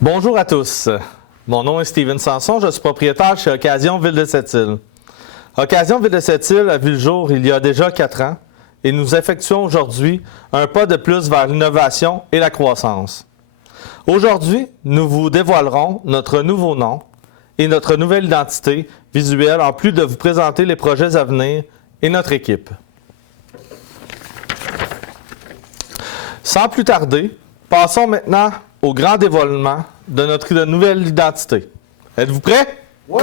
Bonjour à tous. Mon nom est Steven Sanson, je suis propriétaire chez Occasion Ville de Sept-Îles. Occasion Ville de Sept-Îles a vu le jour il y a déjà 4 ans et nous effectuons aujourd'hui un pas de plus vers l'innovation et la croissance. Aujourd'hui, nous vous dévoilerons notre nouveau nom et notre nouvelle identité visuelle en plus de vous présenter les projets à venir et notre équipe. Sans plus tarder, passons maintenant au grand dévoilement de notre nouvelle identité. Êtes-vous prêts? Oui!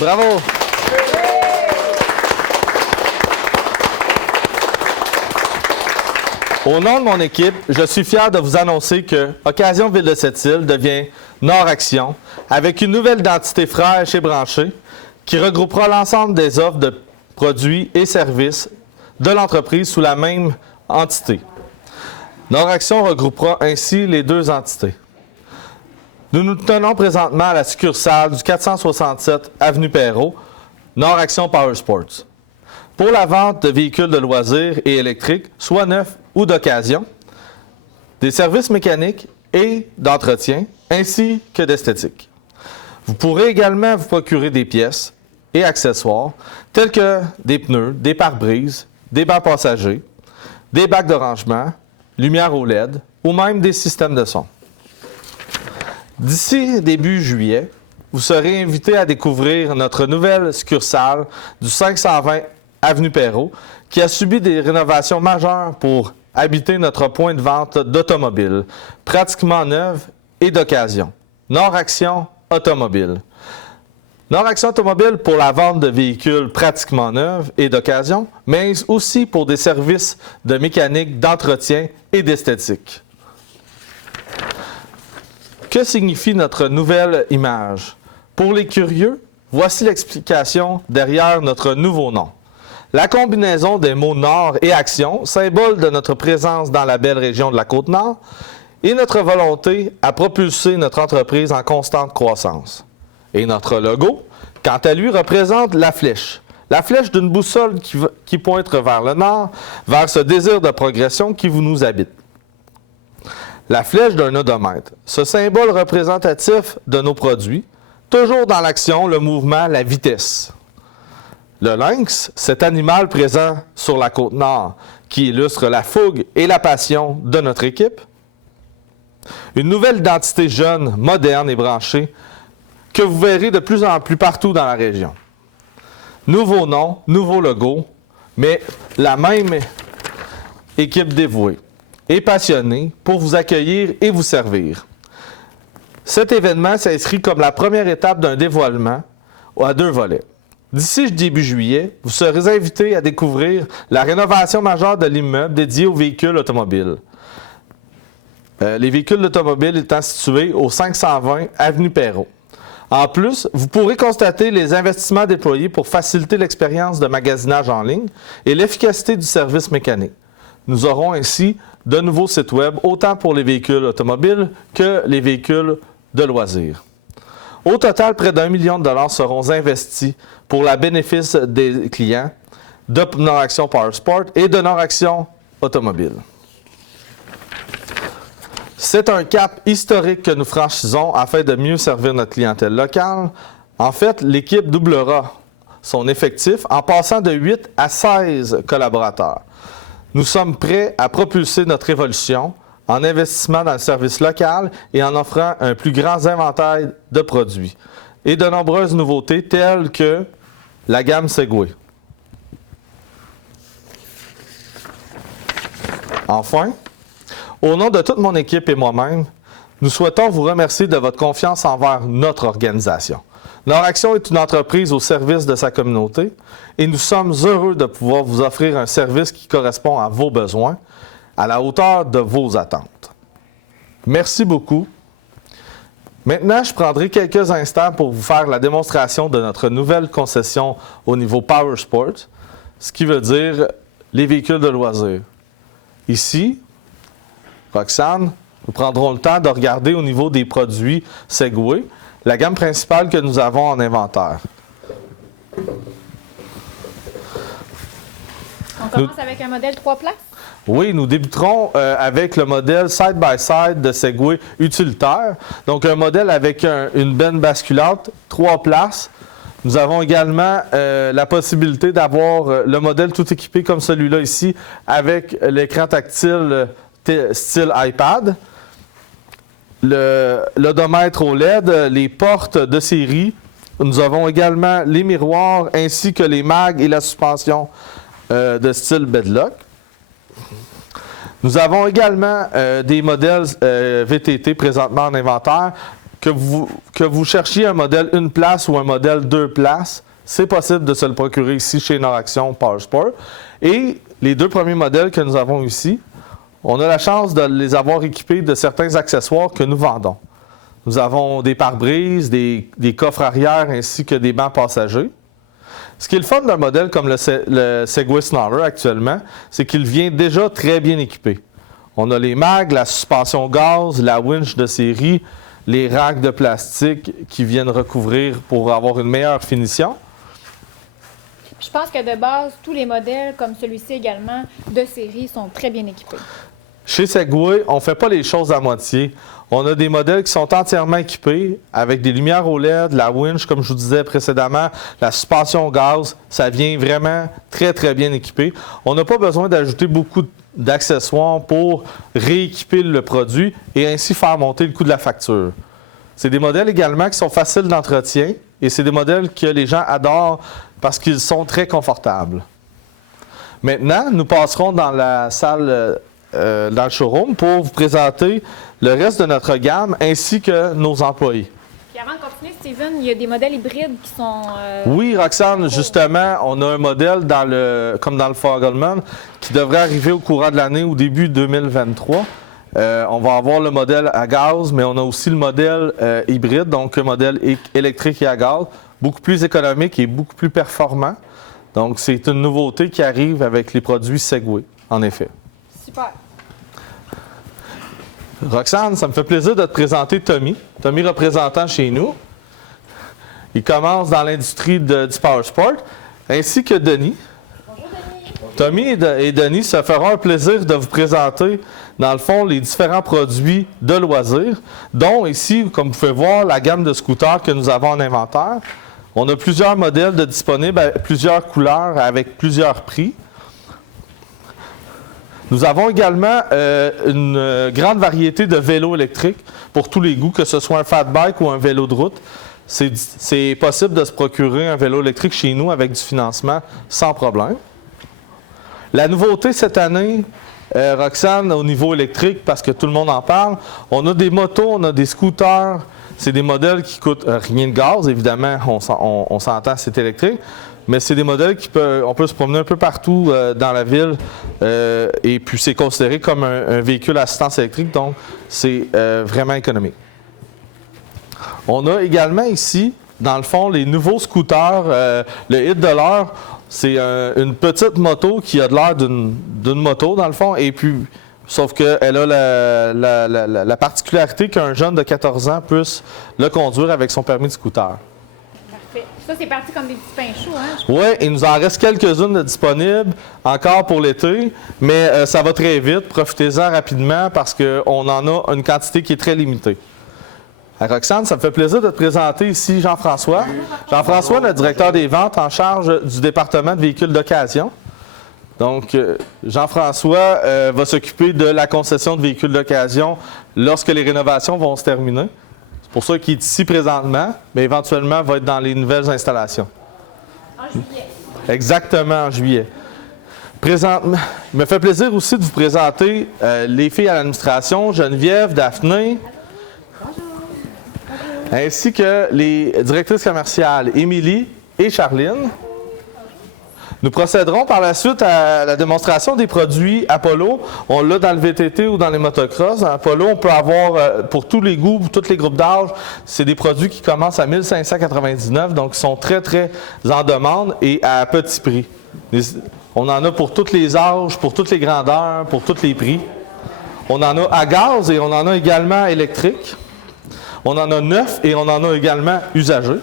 Bravo! Au nom de mon équipe, je suis fier de vous annoncer que Occasion Ville de Sept-Îles devient Nord Action avec une nouvelle identité fraîche et branchée qui regroupera l'ensemble des offres de produits et services de l'entreprise sous la même entité. Nord Action regroupera ainsi les deux entités. Nous nous tenons présentement à la succursale du 467 Avenue Perrault, Nord Action Power Sports. Pour la vente de véhicules de loisirs et électriques, soit neufs ou d'occasion, des services mécaniques et d'entretien, ainsi que d'esthétique. Vous pourrez également vous procurer des pièces et accessoires tels que des pneus, des pare-brises, des bancs passagers, des bacs de rangement, lumière OLED ou même des systèmes de son. D'ici début juillet, vous serez invité à découvrir notre nouvelle succursale du 520 Avenue Perrault qui a subi des rénovations majeures pour habiter notre point de vente d'automobiles, pratiquement neuve et d'occasion. Nord Action Automobile. Nord Action Automobile pour la vente de véhicules pratiquement neufs et d'occasion, mais aussi pour des services de mécanique, d'entretien et d'esthétique. Que signifie notre nouvelle image? Pour les curieux, voici l'explication derrière notre nouveau nom. La combinaison des mots Nord et Action, symbole de notre présence dans la belle région de la Côte-Nord, et notre volonté à propulser notre entreprise en constante croissance. Et notre logo, quant à lui, représente la flèche d'une boussole qui pointe vers le nord, vers ce désir de progression qui vous nous habite. La flèche d'un odomètre, ce symbole représentatif de nos produits, toujours dans l'action, le mouvement, la vitesse. Le lynx, cet animal présent sur la côte nord, qui illustre la fougue et la passion de notre équipe. Une nouvelle identité jeune, moderne et branchée, que vous verrez de plus en plus partout dans la région. Nouveau nom, nouveau logo, mais la même équipe dévouée et passionnée pour vous accueillir et vous servir. Cet événement s'inscrit comme la première étape d'un dévoilement à 2 volets. D'ici début juillet, vous serez invités à découvrir la rénovation majeure de l'immeuble dédié aux véhicules automobiles. Les véhicules automobiles étant situés au 520 Avenue Perrault. En plus, vous pourrez constater les investissements déployés pour faciliter l'expérience de magasinage en ligne et l'efficacité du service mécanique. Nous aurons ainsi de nouveaux sites web, autant pour les véhicules automobiles que les véhicules de loisirs. Au total, près d'1 million de dollars seront investis pour le bénéfice des clients de Nord Action Power Sport et de Nord Action Automobile. C'est un cap historique que nous franchissons afin de mieux servir notre clientèle locale. En fait, l'équipe doublera son effectif en passant de 8 à 16 collaborateurs. Nous sommes prêts à propulser notre évolution en investissement dans le service local et en offrant un plus grand inventaire de produits et de nombreuses nouveautés telles que la gamme Segway. Enfin, au nom de toute mon équipe et moi-même, nous souhaitons vous remercier de votre confiance envers notre organisation. Nord Action est une entreprise au service de sa communauté et nous sommes heureux de pouvoir vous offrir un service qui correspond à vos besoins, à la hauteur de vos attentes. Merci beaucoup. Maintenant, je prendrai quelques instants pour vous faire la démonstration de notre nouvelle concession au niveau Power Sport, ce qui veut dire les véhicules de loisirs. Ici, Roxane, nous prendrons le temps de regarder au niveau des produits Segway, la gamme principale que nous avons en inventaire. On commence avec un modèle 3 places? Oui, nous débuterons avec le modèle side-by-side de Segway utilitaire. Donc, un modèle avec une benne basculante, 3 places. Nous avons également la possibilité d'avoir le modèle tout équipé comme celui-là ici, avec l'écran tactile style iPad, l'odomètre OLED, les portes de série. Nous avons également les miroirs ainsi que les mags et la suspension de style Bedlock. Nous avons également des modèles VTT présentement en inventaire. Que vous cherchiez un modèle 1 place ou un modèle 2 places, c'est possible de se le procurer ici chez Noraction Powersport. Et les 2 premiers modèles que nous avons ici, on a la chance de les avoir équipés de certains accessoires que nous vendons. Nous avons des pare-brises, des coffres arrière ainsi que des bancs passagers. Ce qui est le fun d'un modèle comme le Segway Snarler actuellement, c'est qu'il vient déjà très bien équipé. On a les mags, la suspension gaz, la winch de série, les racks de plastique qui viennent recouvrir pour avoir une meilleure finition. Je pense que de base, tous les modèles, comme celui-ci également, de série, sont très bien équipés. Chez Segway, on ne fait pas les choses à moitié. On a des modèles qui sont entièrement équipés avec des lumières OLED, la winch, comme je vous disais précédemment, la suspension gaz. Ça vient vraiment très, très bien équipé. On n'a pas besoin d'ajouter beaucoup d'accessoires pour rééquiper le produit et ainsi faire monter le coût de la facture. C'est des modèles également qui sont faciles d'entretien et c'est des modèles que les gens adorent parce qu'ils sont très confortables. Maintenant, nous passerons dans la salle, dans le showroom pour vous présenter le reste de notre gamme ainsi que nos employés. Puis avant de continuer, Steven, il y a des modèles hybrides qui sont... Oui, Roxane, justement, on a un modèle comme dans le Fogelman qui devrait arriver au courant de l'année, au début 2023. On va avoir le modèle à gaz, mais on a aussi le modèle hybride, donc un modèle électrique et à gaz, beaucoup plus économique et beaucoup plus performant. Donc, c'est une nouveauté qui arrive avec les produits Segway, en effet. Super. Roxane, ça me fait plaisir de te présenter Tommy. Tommy, représentant chez nous. Il commence dans l'industrie du Powersport, ainsi que Denis. Bonjour, Denis. Tommy et Denis se feront un plaisir de vous présenter, dans le fond, les différents produits de loisirs, dont ici, comme vous pouvez voir, la gamme de scooters que nous avons en inventaire. On a plusieurs modèles disponibles, plusieurs couleurs, avec plusieurs prix. Nous avons également une grande variété de vélos électriques pour tous les goûts, que ce soit un fat bike ou un vélo de route. C'est possible de se procurer un vélo électrique chez nous avec du financement sans problème. La nouveauté cette année, Roxane, au niveau électrique, parce que tout le monde en parle, on a des motos, on a des scooters. C'est des modèles qui coûtent rien de gaz, évidemment, on s'entend, c'est électrique. Mais c'est des modèles on peut se promener un peu partout dans la ville et puis c'est considéré comme un véhicule à assistance électrique, donc c'est vraiment économique. On a également ici, dans le fond, les nouveaux scooters. Le hit de l'heure, c'est une petite moto qui a de l'air d'une moto, dans le fond, et puis, sauf qu'elle a la particularité qu'un jeune de 14 ans puisse le conduire avec son permis de scooter. Ça, c'est parti comme des petits pains chauds, hein? Oui, il nous en reste quelques-unes de disponibles encore pour l'été, mais ça va très vite. Profitez-en rapidement parce qu'on en a une quantité qui est très limitée. Roxane, ça me fait plaisir de te présenter ici Jean-François. Jean-François, le directeur des ventes en charge du département de véhicules d'occasion. Donc, Jean-François va s'occuper de la concession de véhicules d'occasion lorsque les rénovations vont se terminer. Pour ça qu'il est ici présentement, mais éventuellement va être dans les nouvelles installations. En juillet. Exactement, en juillet. Présentement, il me fait plaisir aussi de vous présenter les filles à l'administration, Geneviève, Daphné, ainsi que les directrices commerciales, Émilie et Charline. Nous procéderons par la suite à la démonstration des produits Apollo. On l'a dans le VTT ou dans les motocross. Apollo, on peut avoir pour tous les goûts, pour tous les groupes d'âge. C'est des produits qui commencent à 1599, donc ils sont très, très en demande et à petit prix. On en a pour tous les âges, pour toutes les grandeurs, pour tous les prix. On en a à gaz et on en a également électrique. On en a neuf et on en a également usagés.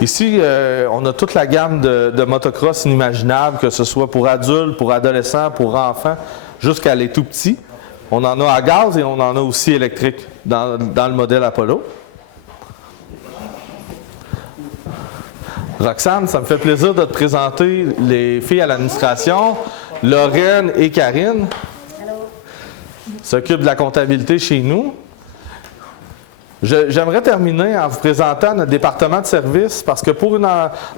Ici, on a toute la gamme de motocross inimaginables, que ce soit pour adultes, pour adolescents, pour enfants, jusqu'à les tout petits. On en a à gaz et on en a aussi électrique dans le modèle Apollo. Roxane, ça me fait plaisir de te présenter les filles à l'administration, Lorraine et Karine. S'occupent de la comptabilité chez nous. J'aimerais terminer en vous présentant notre département de service parce que pour une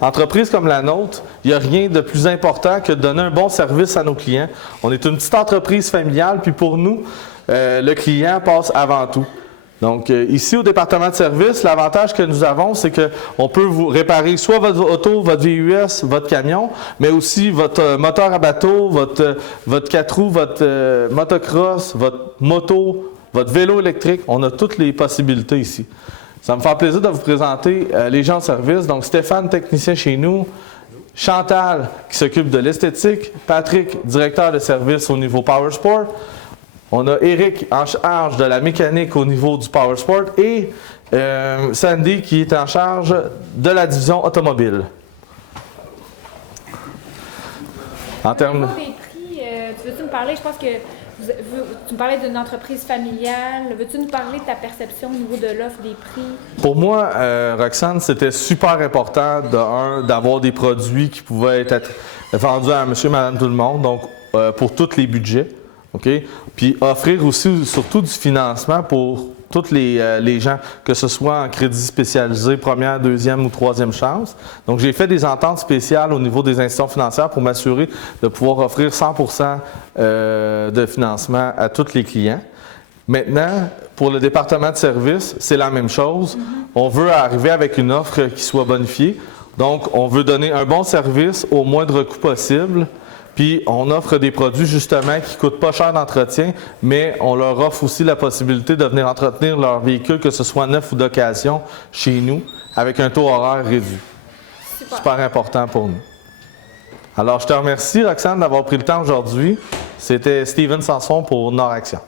entreprise comme la nôtre, il n'y a rien de plus important que de donner un bon service à nos clients. On est une petite entreprise familiale, puis pour nous, le client passe avant tout. Donc, ici, au département de service, l'avantage que nous avons, c'est qu'on peut vous réparer soit votre auto, votre VUS, votre camion, mais aussi votre moteur à bateau, votre 4 roues, votre motocross, votre moto, votre vélo électrique. On a toutes les possibilités ici. Ça me fait plaisir de vous présenter les gens de service. Donc, Stéphane, technicien chez nous, Chantal, qui s'occupe de l'esthétique, Patrick, directeur de service au niveau Powersport. On a Eric en charge de la mécanique au niveau du Powersport et Sandy qui est en charge de la division automobile. En termes des prix, tu veux-tu nous parler, je pense que tu me parlais d'une entreprise familiale. Veux-tu nous parler de ta perception au niveau de l'offre des prix? Pour moi, Roxane, c'était super important d'avoir des produits qui pouvaient être vendus à monsieur, madame, tout le monde, donc pour tous les budgets. OK? Puis offrir aussi surtout du financement pour tous les gens, que ce soit en crédit spécialisé, première, deuxième ou troisième chance. Donc, j'ai fait des ententes spéciales au niveau des institutions financières pour m'assurer de pouvoir offrir 100% de financement à tous les clients. Maintenant, pour le département de service, c'est la même chose. On veut arriver avec une offre qui soit bonifiée. Donc, on veut donner un bon service au moindre coût possible. Puis, on offre des produits, justement, qui ne coûtent pas cher d'entretien, mais on leur offre aussi la possibilité de venir entretenir leur véhicule, que ce soit neuf ou d'occasion, chez nous, avec un taux horaire réduit. Super important pour nous. Alors, je te remercie, Roxane, d'avoir pris le temps aujourd'hui. C'était Steven Sanson pour Nord Action.